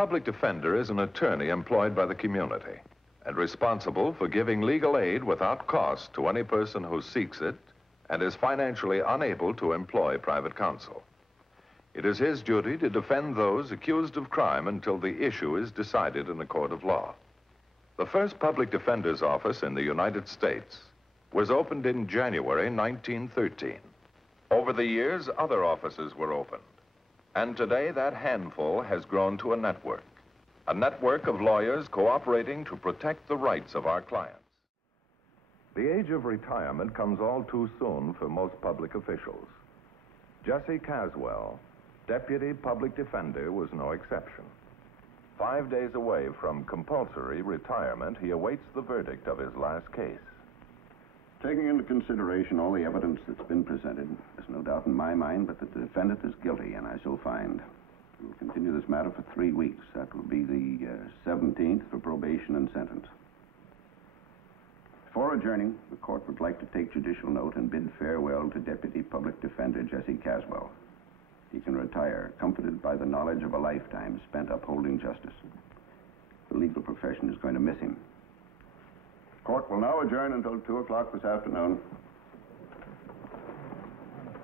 public defender is an attorney employed by the community and responsible for giving legal aid without cost to any person who seeks it and is financially unable to employ private counsel. It is his duty to defend those accused of crime until the issue is decided in a court of law. The first public defender's office in the United States was opened in January 1913. Over the years, other offices were opened. And today, that handful has grown to a network of lawyers cooperating to protect the rights of our clients. The age of retirement comes all too soon for most public officials. Jesse Caswell, Deputy Public Defender, was no exception. 5 days away from compulsory retirement, he awaits the verdict of his last case. Taking into consideration all the evidence that's been presented, there's no doubt in my mind but that the defendant is guilty, and I so find. We'll continue this matter for 3 weeks. That will be the 17th for probation and sentence. Before adjourning, the court would like to take judicial note and bid farewell to Deputy Public Defender Jesse Caswell. He can retire, comforted by the knowledge of a lifetime spent upholding justice. The legal profession is going to miss him. Court will now adjourn until 2 o'clock this afternoon.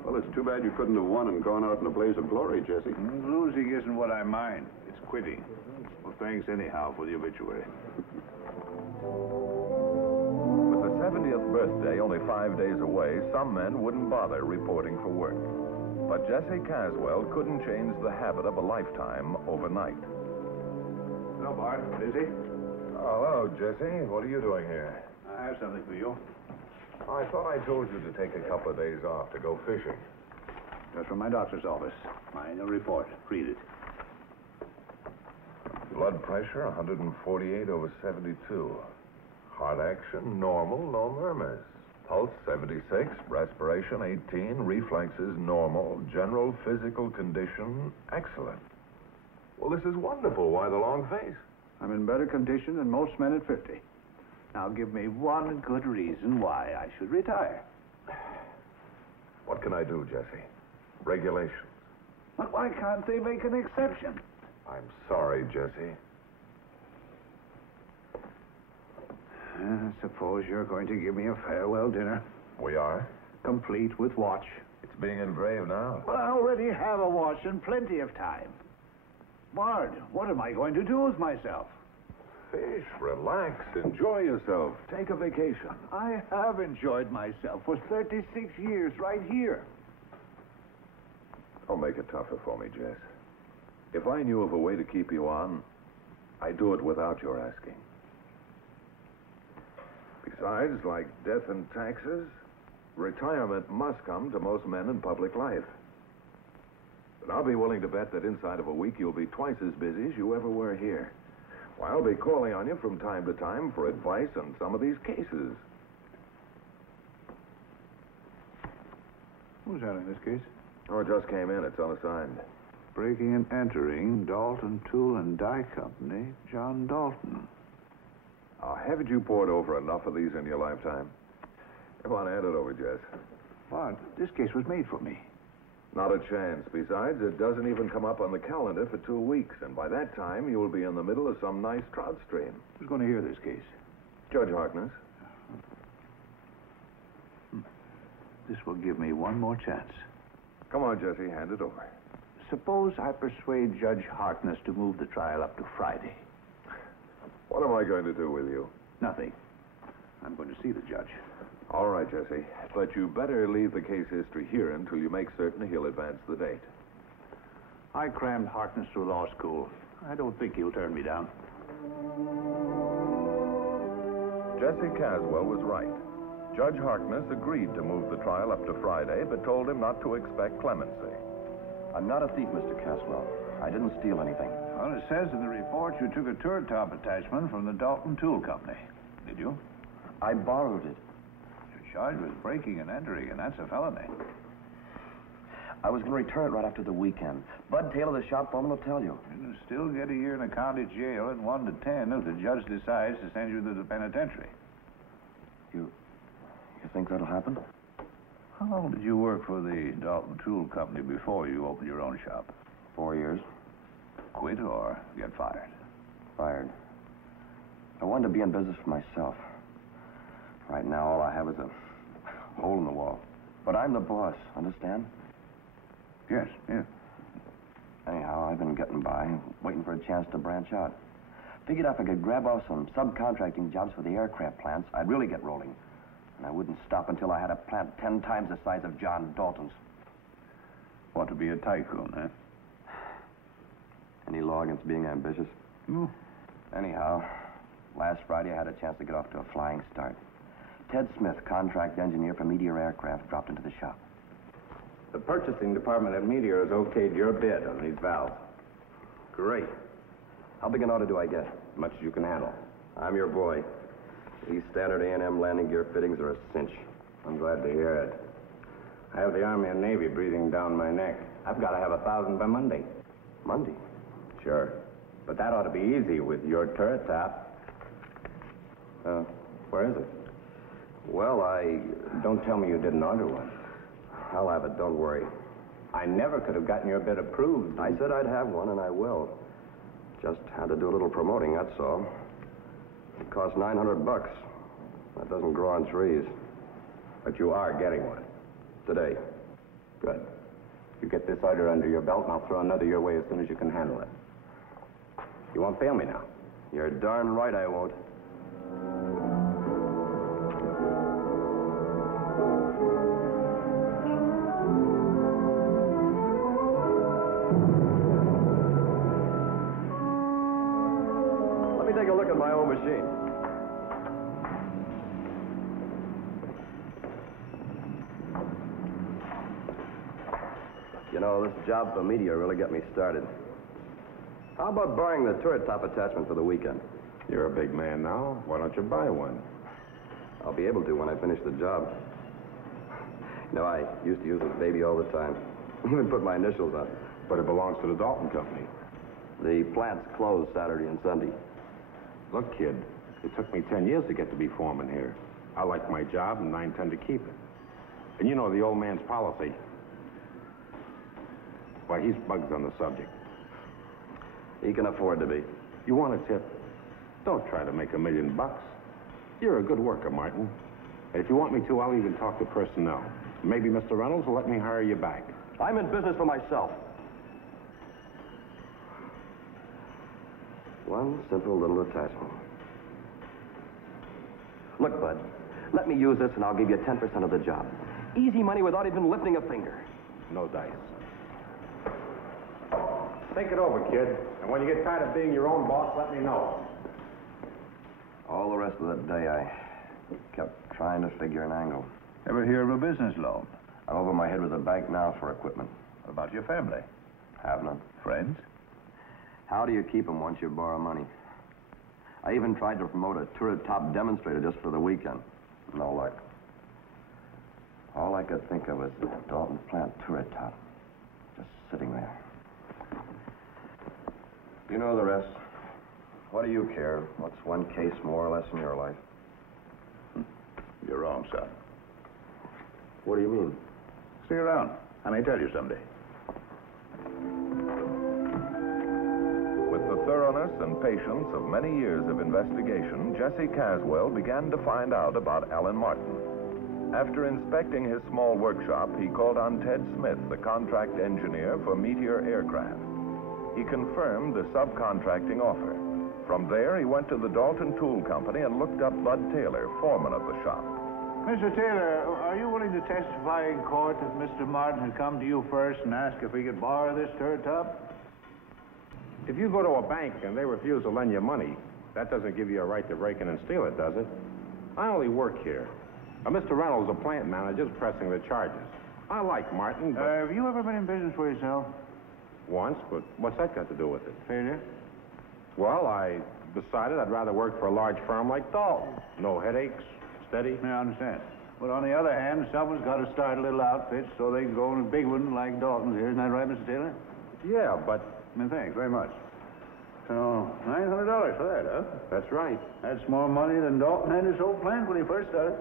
Well, it's too bad you couldn't have won and gone out in a blaze of glory, Jesse. Losing isn't what I mind. It's quitting. Well, thanks anyhow for the obituary. With the 70th birthday only 5 days away, some men wouldn't bother reporting for work. But Jesse Caswell couldn't change the habit of a lifetime overnight. Hello, Bart. Busy? Hello, Jesse. What are you doing here? I have something for you. I thought I told you to take a couple of days off to go fishing. Just from my doctor's office. My annual report. Read it. Blood pressure, 148/72. Heart action, normal, no murmurs. Pulse, 76. Respiration, 18. Reflexes, normal. General physical condition, excellent. Well, this is wonderful. Why the long face? I'm in better condition than most men at 50. Now give me one good reason why I should retire. What can I do, Jesse? Regulations. But why can't they make an exception? I'm sorry, Jesse. I suppose you're going to give me a farewell dinner. We are? Complete with watch. It's being engraved now. Well, I already have a watch and plenty of time. Bart, what am I going to do with myself? Fish, relax, enjoy yourself. Take a vacation. I have enjoyed myself for 36 years right here. Don't make it tougher for me, Jess. If I knew of a way to keep you on, I'd do it without your asking. Besides, like death and taxes, retirement must come to most men in public life. But I'll be willing to bet that inside of a week you'll be twice as busy as you ever were here. Well, I'll be calling on you from time to time for advice on some of these cases. Who's that in this case? Oh, it just came in. It's unassigned. Breaking and entering, Dalton Tool and Die Company, John Dalton. Haven't you poured over enough of these in your lifetime? Come on, hand it over, Jess. Bart, this case was made for me. Not a chance. Besides, it doesn't even come up on the calendar for 2 weeks, and by that time, you will be in the middle of some nice trout stream. Who's going to hear this case? Judge Harkness. This will give me one more chance. Come on, Jesse, hand it over. Suppose I persuade Judge Harkness to move the trial up to Friday. What am I going to do with you? Nothing. I'm going to see the judge. All right, Jesse. But you better leave the case history here until you make certain he'll advance the date. I crammed Harkness through law school. I don't think he'll turn me down. Jesse Caswell was right. Judge Harkness agreed to move the trial up to Friday, but told him not to expect clemency. I'm not a thief, Mr. Caswell. I didn't steal anything. Well, it says in the report you took a turret top attachment from the Dalton Tool Company. Did you? I borrowed it. You're charged with breaking and entering, and that's a felony. I was going to return it right after the weekend. Bud Taylor, the shop foreman, will tell you. You'll still get a year in a county jail and 1 to 10 if the judge decides to send you to the penitentiary. You think that'll happen? How long did you work for the Dalton Tool Company before you opened your own shop? 4 years. quit or get fired? Fired. I wanted to be in business for myself. Right now, all I have is a hole in the wall. But I'm the boss, understand? Yes, yes. Anyhow, I've been getting by, waiting for a chance to branch out. Figured if I could grab off some subcontracting jobs for the aircraft plants, I'd really get rolling. And I wouldn't stop until I had a plant 10 times the size of John Dalton's. Want to be a tycoon, eh? Any law against being ambitious? No. Anyhow, last Friday I had a chance to get off to a flying start. Ted Smith, contract engineer for Meteor Aircraft, dropped into the shop. The purchasing department at Meteor has okayed your bid on these valves. Great. How big an order do I get? As much as you can handle. I'm your boy. These standard A&M landing gear fittings are a cinch. I'm glad to hear it. I have the Army and Navy breathing down my neck. I've got to have 1,000 by Monday. Monday? Sure. But that ought to be easy with your turret top. Where is it? Well, Don't tell me you didn't order one. I'll have it, don't worry. I never could have gotten your bid approved. I said I'd have one, and I will. Just had to do a little promoting, that's all. It costs $900. That doesn't grow on trees. But you are getting one. Today. Good. You get this order under your belt, and I'll throw another your way as soon as you can handle it. You won't fail me now. You're darn right I won't. Let me take a look at my own machine. You know, this job for Meteor really got me started. How about borrowing the turret top attachment for the weekend? You're a big man now. Why don't you buy one? I'll be able to when I finish the job. You know, I used to use this baby all the time. Even put my initials on it. But it belongs to the Dalton Company. The plant's closed Saturday and Sunday. Look, kid, it took me 10 years to get to be foreman here. I like my job, and I intend to keep it. And you know the old man's policy. Why, he's bugs on the subject. He can afford to be. You want a tip? Don't try to make $1 million. You're a good worker, Martin. And if you want me to, I'll even talk to personnel. Maybe Mr. Reynolds will let me hire you back. I'm in business for myself. One simple little attachment. Look, Bud, let me use this and I'll give you 10% of the job. Easy money without even lifting a finger. No dice. Think it over, kid. And when you get tired of being your own boss, let me know. All the rest of that day, I kept trying to figure an angle. Ever hear of a business loan? I'm over my head with a bank now for equipment. What about your family? Have none. Friends? How do you keep them once you borrow money? I even tried to promote a turret top demonstrator just for the weekend. No luck. All I could think of was the Dalton plant turret top. Just sitting there. You know the rest. What do you care? What's one case more or less in your life? You're wrong, son. What do you mean? Stay around. I may tell you someday. With the thoroughness and patience of many years of investigation, Jesse Caswell began to find out about Alan Martin. After inspecting his small workshop, he called on Ted Smith, the contract engineer for Meteor Aircraft. He confirmed the subcontracting offer. From there, he went to the Dalton Tool Company and looked up Bud Taylor, foreman of the shop. Mr. Taylor, are you willing to testify in court that Mr. Martin had come to you first and asked if he could borrow this turret top? If you go to a bank and they refuse to lend you money, that doesn't give you a right to break in and steal it, does it? I only work here. Mr. Reynolds, the plant manager, is pressing the charges. I like Martin, but... Have you ever been in business for yourself? Once, but what's that got to do with it? Failure? Well, I decided I'd rather work for a large firm like Dalton. No headaches, steady. Yeah, I understand. But on the other hand, someone's got to start a little outfit so they can go in a big one like Dalton's here. Isn't that right, Mr. Taylor? Yeah, but... Thanks very much. So, $900 for that, huh? That's right. That's more money than Dalton had his whole plant when he first started.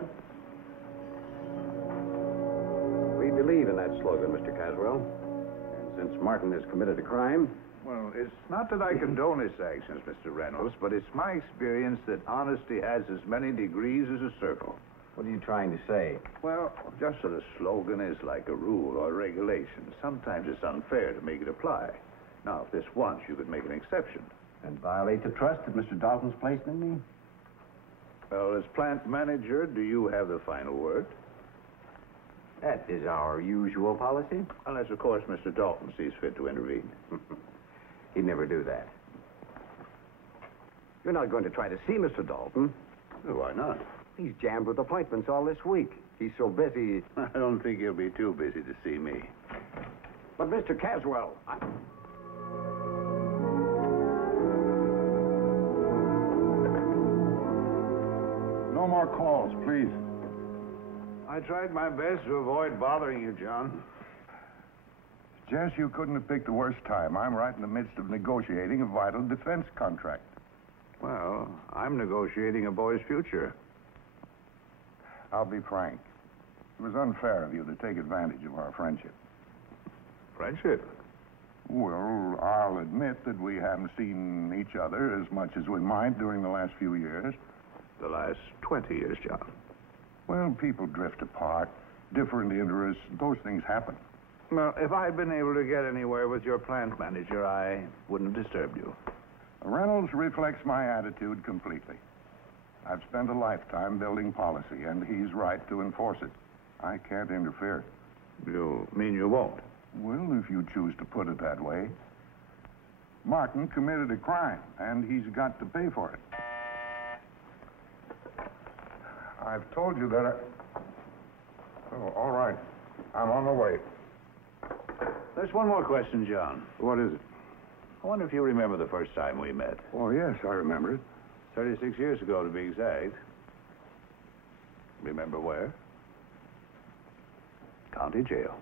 We believe in that slogan, Mr. Caswell. And since Martin has committed a crime, Well, it's not that I condone his actions, Mr. Reynolds, but it's my experience that honesty has as many degrees as a circle. What are you trying to say? Well, just that a slogan is like a rule or regulation. Sometimes it's unfair to make it apply. Now, if this once, you could make an exception. And violate the trust that Mr. Dalton's placed in me? Well, as plant manager, do you have the final word? That is our usual policy. Unless, of course, Mr. Dalton sees fit to intervene. He'd never do that. You're not going to try to see Mr. Dalton. Why not? He's jammed with appointments all this week. He's so busy. I don't think he'll be too busy to see me. But Mr. Caswell, No more calls, please. I tried my best to avoid bothering you, John. Jess, you couldn't have picked a worse time. I'm right in the midst of negotiating a vital defense contract. Well, I'm negotiating a boy's future. I'll be frank. It was unfair of you to take advantage of our friendship. Friendship? Well, I'll admit that we haven't seen each other as much as we might during the last few years. The last 20 years, John. Well, people drift apart, different interests, those things happen. Well, if I'd been able to get anywhere with your plant manager, I wouldn't have disturbed you. Reynolds reflects my attitude completely. I've spent a lifetime building policy, and he's right to enforce it. I can't interfere. You mean you won't? Well, if you choose to put it that way. Martin committed a crime, and he's got to pay for it. I've told you that Oh, all right. I'm on the way. There's one more question, John. What is it? I wonder if you remember the first time we met. Oh, yes, I remember it. 36 years ago, to be exact. Remember where? County jail.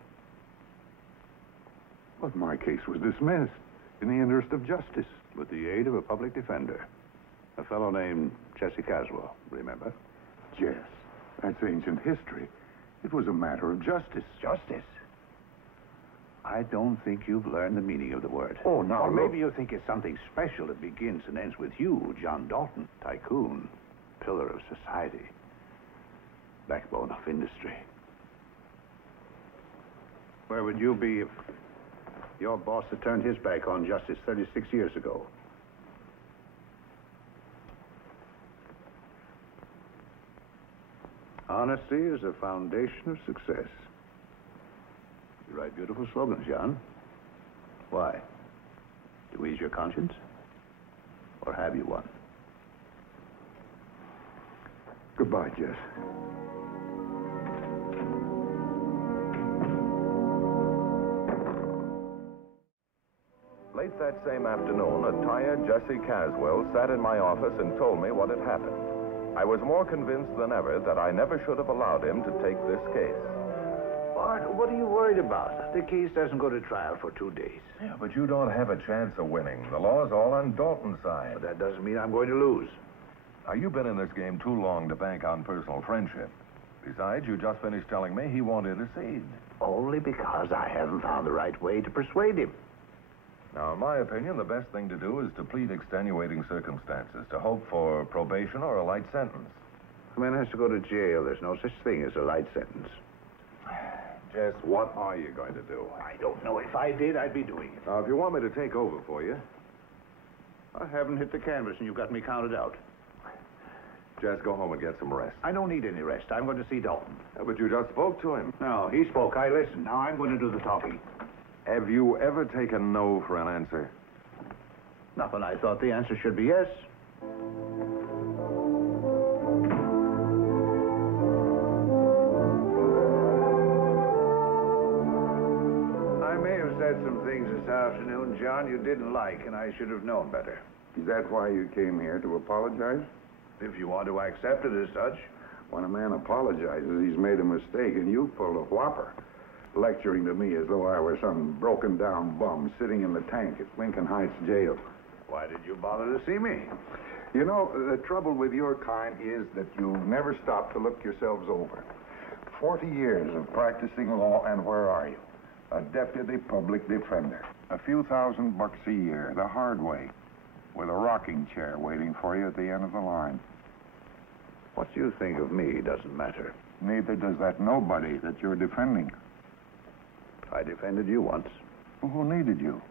But my case was dismissed in the interest of justice. With the aid of a public defender. A fellow named Jesse Caswell, remember? Yes, that's ancient history. It was a matter of justice. Justice? I don't think you've learned the meaning of the word. Oh, now, Or look. maybe you think it's something special that begins and ends with you, John Dalton, tycoon, pillar of society, backbone of industry. Where would you be if your boss had turned his back on justice 36 years ago? Honesty is the foundation of success. You write beautiful slogans, John. Why? To ease your conscience? Or have you one? Goodbye, Jess. Late that same afternoon, a tired Jesse Caswell sat in my office and told me what had happened. I was more convinced than ever that I never should have allowed him to take this case. Bart, what are you worried about? The case doesn't go to trial for 2 days. Yeah, but you don't have a chance of winning. The law's all on Dalton's side. But that doesn't mean I'm going to lose. Now, you've been in this game too long to bank on personal friendship. Besides, you just finished telling me he won't intercede. Only because I haven't found the right way to persuade him. Now, in my opinion, the best thing to do is to plead extenuating circumstances, to hope for probation or a light sentence. A man has to go to jail. There's no such thing as a light sentence. Jess, what are you going to do? I don't know. If I did, I'd be doing it. Now, if you want me to take over for you... I haven't hit the canvas, and you've got me counted out. Jess, go home and get some rest. I don't need any rest. I'm going to see Dalton. Yeah, but you just spoke to him. No, he spoke. I listened. Now I'm going to do the talking. Have you ever taken no for an answer? Not when I thought the answer should be yes. I may have said some things this afternoon, John, you didn't like, and I should have known better. Is that why you came here, to apologize? If you want to accept it as such. When a man apologizes, he's made a mistake, and you pulled a whopper. Lecturing to me as though I were some broken-down bum sitting in the tank at Lincoln Heights Jail. Why did you bother to see me? You know, the trouble with your kind is that you never stop to look yourselves over. 40 years of practicing law, and where are you? A deputy public defender. A few $1,000 a year, the hard way, with a rocking chair waiting for you at the end of the line. What you think of me doesn't matter. Neither does that nobody that you're defending. I defended you once. Well, who needed you?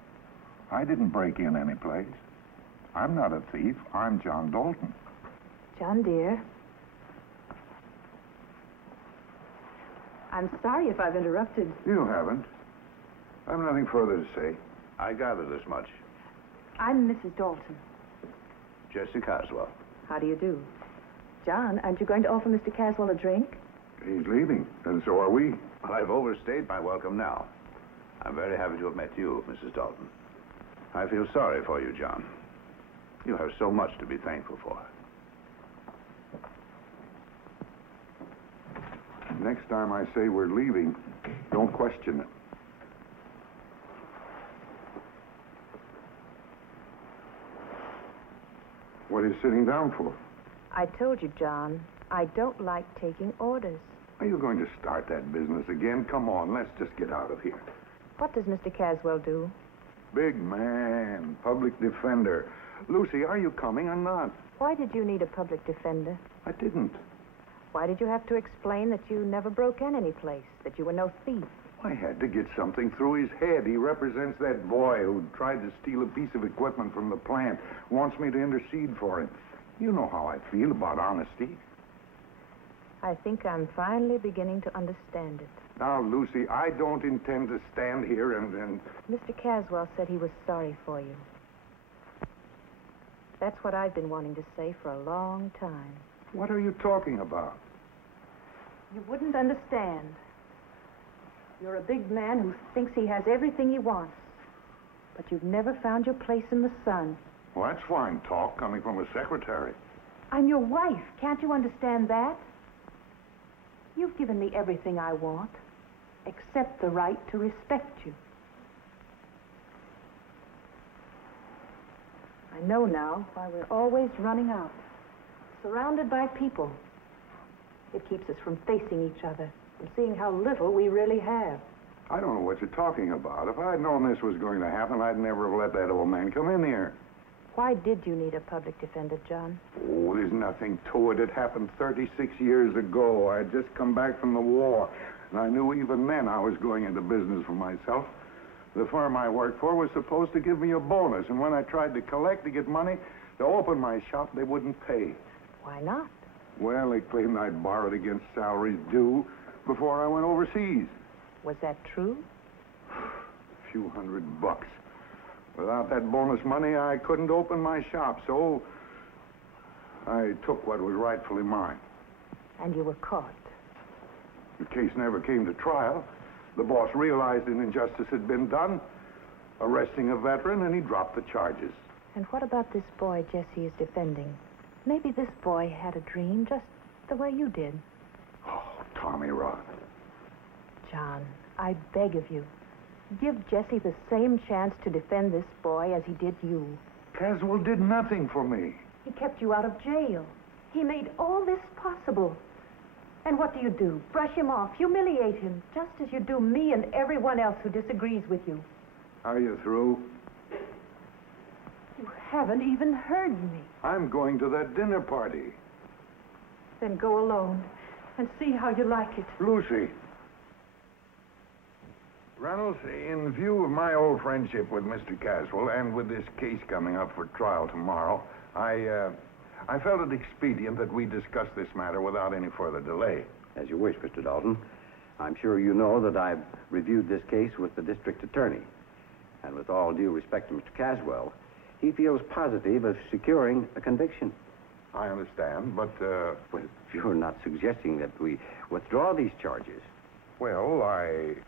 I didn't break in any place. I'm not a thief. I'm John Dalton. John, dear. I'm sorry if I've interrupted. You haven't. I've nothing further to say. I gathered as much. I'm Mrs. Dalton. Jesse Caswell. How do you do? John, aren't you going to offer Mr. Caswell a drink? He's leaving, and so are we. I've overstayed my welcome now. I'm very happy to have met you, Mrs. Dalton. I feel sorry for you, John. You have so much to be thankful for. Next time I say we're leaving, don't question it. What are you sitting down for? I told you, John, I don't like taking orders. Are you going to start that business again? Come on, let's just get out of here. What does Mr. Caswell do? Big man, public defender. Lucy, are you coming or not? Why did you need a public defender? I didn't. Why did you have to explain that you never broke in any place, that you were no thief? I had to get something through his head. He represents that boy who tried to steal a piece of equipment from the plant. Wants me to intercede for him. You know how I feel about honesty. I think I'm finally beginning to understand it. Now, Lucy, I don't intend to stand here and... Mr. Caswell said he was sorry for you. That's what I've been wanting to say for a long time. What are you talking about? You wouldn't understand. You're a big man who thinks he has everything he wants. But you've never found your place in the sun. Well, that's fine talk coming from a secretary. I'm your wife. Can't you understand that? You've given me everything I want, except the right to respect you. I know now why we're always running out, surrounded by people. It keeps us from facing each other, from seeing how little we really have. I don't know what you're talking about. If I'd known this was going to happen, I'd never have let that old man come in here. Why did you need a public defender, John? Oh, there's nothing to it. It happened 36 years ago. I had just come back from the war, and I knew even then I was going into business for myself. The firm I worked for was supposed to give me a bonus, and when I tried to collect to get money to open my shop, they wouldn't pay. Why not? Well, they claimed I'd borrowed against salaries due before I went overseas. Was that true? A few $100. Without that bonus money, I couldn't open my shop, so I took what was rightfully mine. And you were caught. The case never came to trial. The boss realized an injustice had been done, arresting a veteran, and he dropped the charges. And what about this boy Jesse is defending? Maybe this boy had a dream just the way you did. Oh, Tommy Rod. John, I beg of you, give Jesse the same chance to defend this boy as he did you. Caswell did nothing for me. He kept you out of jail. He made all this possible. And what do? Brush him off, humiliate him, just as you do me and everyone else who disagrees with you. Are you through? You haven't even heard me. I'm going to that dinner party. Then go alone and see how you like it. Lucy. Reynolds, in view of my old friendship with Mr. Caswell and with this case coming up for trial tomorrow, I felt it expedient that we discuss this matter without any further delay. As you wish, Mr. Dalton. I'm sure you know that I've reviewed this case with the district attorney. And with all due respect to Mr. Caswell, he feels positive of securing a conviction. I understand, but, Well, you're not suggesting that we withdraw these charges. well,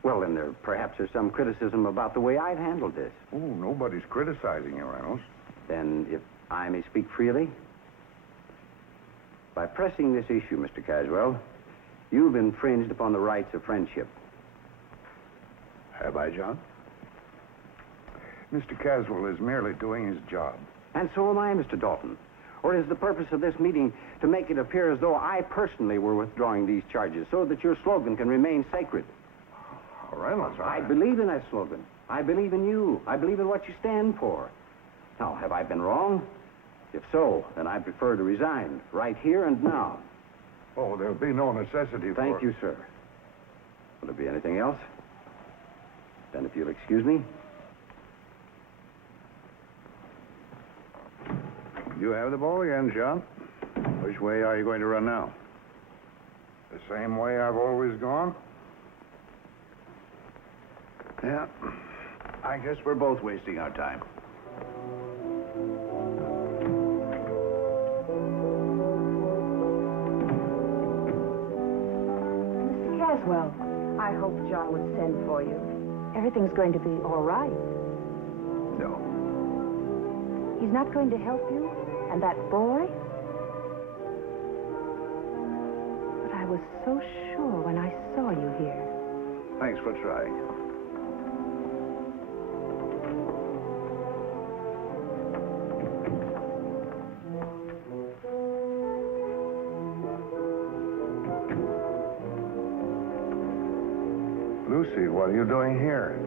Well, then perhaps there's some criticism about the way I've handled this. Oh, nobody's criticizing you, Reynolds. Then, if I may speak freely, by pressing this issue, Mr. Caswell, you've infringed upon the rights of friendship. Have I, John? Mr. Caswell is merely doing his job. And so am I, Mr. Dalton. Or is the purpose of this meeting to make it appear as though I personally were withdrawing these charges so that your slogan can remain sacred? Reynolds, I believe in that slogan. I believe in you. I believe in what you stand for. Now, have I been wrong? If so, then I prefer to resign right here and now. Oh, there'll be no necessity for... Thank you, sir. Will there be anything else? Then if you'll excuse me. You have the ball again, John. Which way are you going to run now? The same way I've always gone? Yeah. I guess we're both wasting our time. Mr. Caswell, I hope John would send for you. Everything's going to be all right. No. He's not going to help you? And that boy? But I was so sure when I saw you here. Thanks for trying. Lucy, what are you doing here?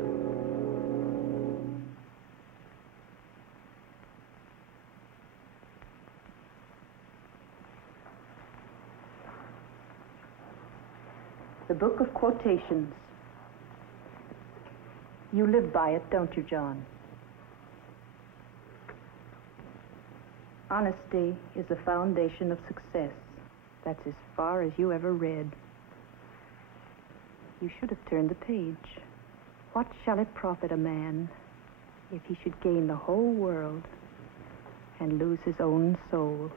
The Book of Quotations. You live by it, don't you, John? Honesty is the foundation of success. That's as far as you ever read. You should have turned the page. What shall it profit a man if he should gain the whole world and lose his own soul?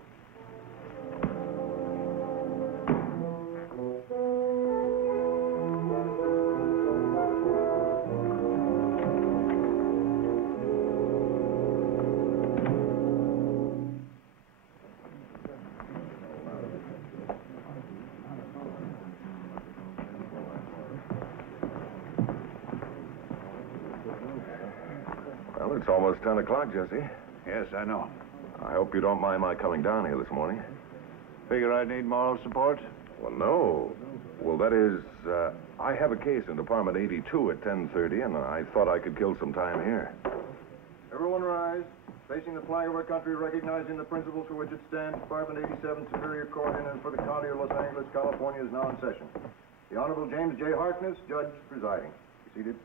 Well, it's almost 10 o'clock, Jesse. Yes, I know. I hope you don't mind my coming down here this morning. Figure I'd need moral support? Well, no. Well, that is, I have a case in Department 82 at 10:30, and I thought I could kill some time here. Everyone rise. Facing the flag of our country, recognizing the principles for which it stands, Department 87 Superior Court in and for the County of Los Angeles, California, is now in session. The Honorable James J. Harkness, Judge, presiding. Be seated.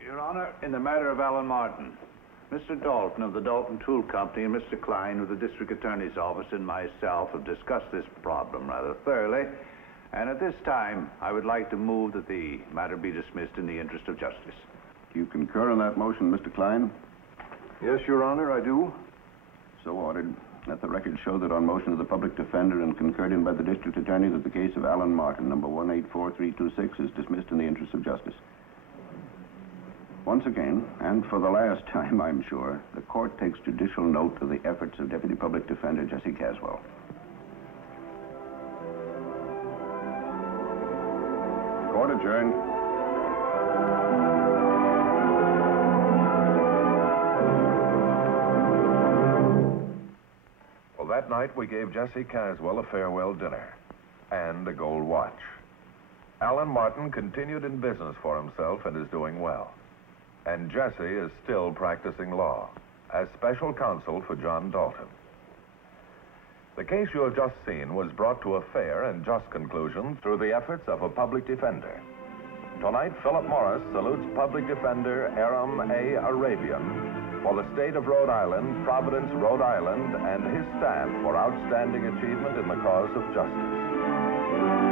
Your Honor, in the matter of Alan Martin, Mr. Dalton of the Dalton Tool Company and Mr. Klein of the District Attorney's Office and myself have discussed this problem rather thoroughly, and at this time, I would like to move that the matter be dismissed in the interest of justice. Do you concur in that motion, Mr. Klein? Yes, Your Honor, I do. So ordered. Let the record show that on motion of the public defender and concurred in by the district attorney that the case of Alan Martin, number 184326, is dismissed in the interest of justice. Once again, and for the last time, I'm sure, the court takes judicial note of the efforts of Deputy Public Defender Jesse Caswell. Court adjourned. Well, that night we gave Jesse Caswell a farewell dinner and a gold watch. Alan Martin continued in business for himself and is doing well. And Jesse is still practicing law as special counsel for John Dalton. The case you have just seen was brought to a fair and just conclusion through the efforts of a public defender. Tonight, Philip Morris salutes Public Defender Aram A. Arabian for the state of Rhode Island, Providence, Rhode Island, and his staff for outstanding achievement in the cause of justice.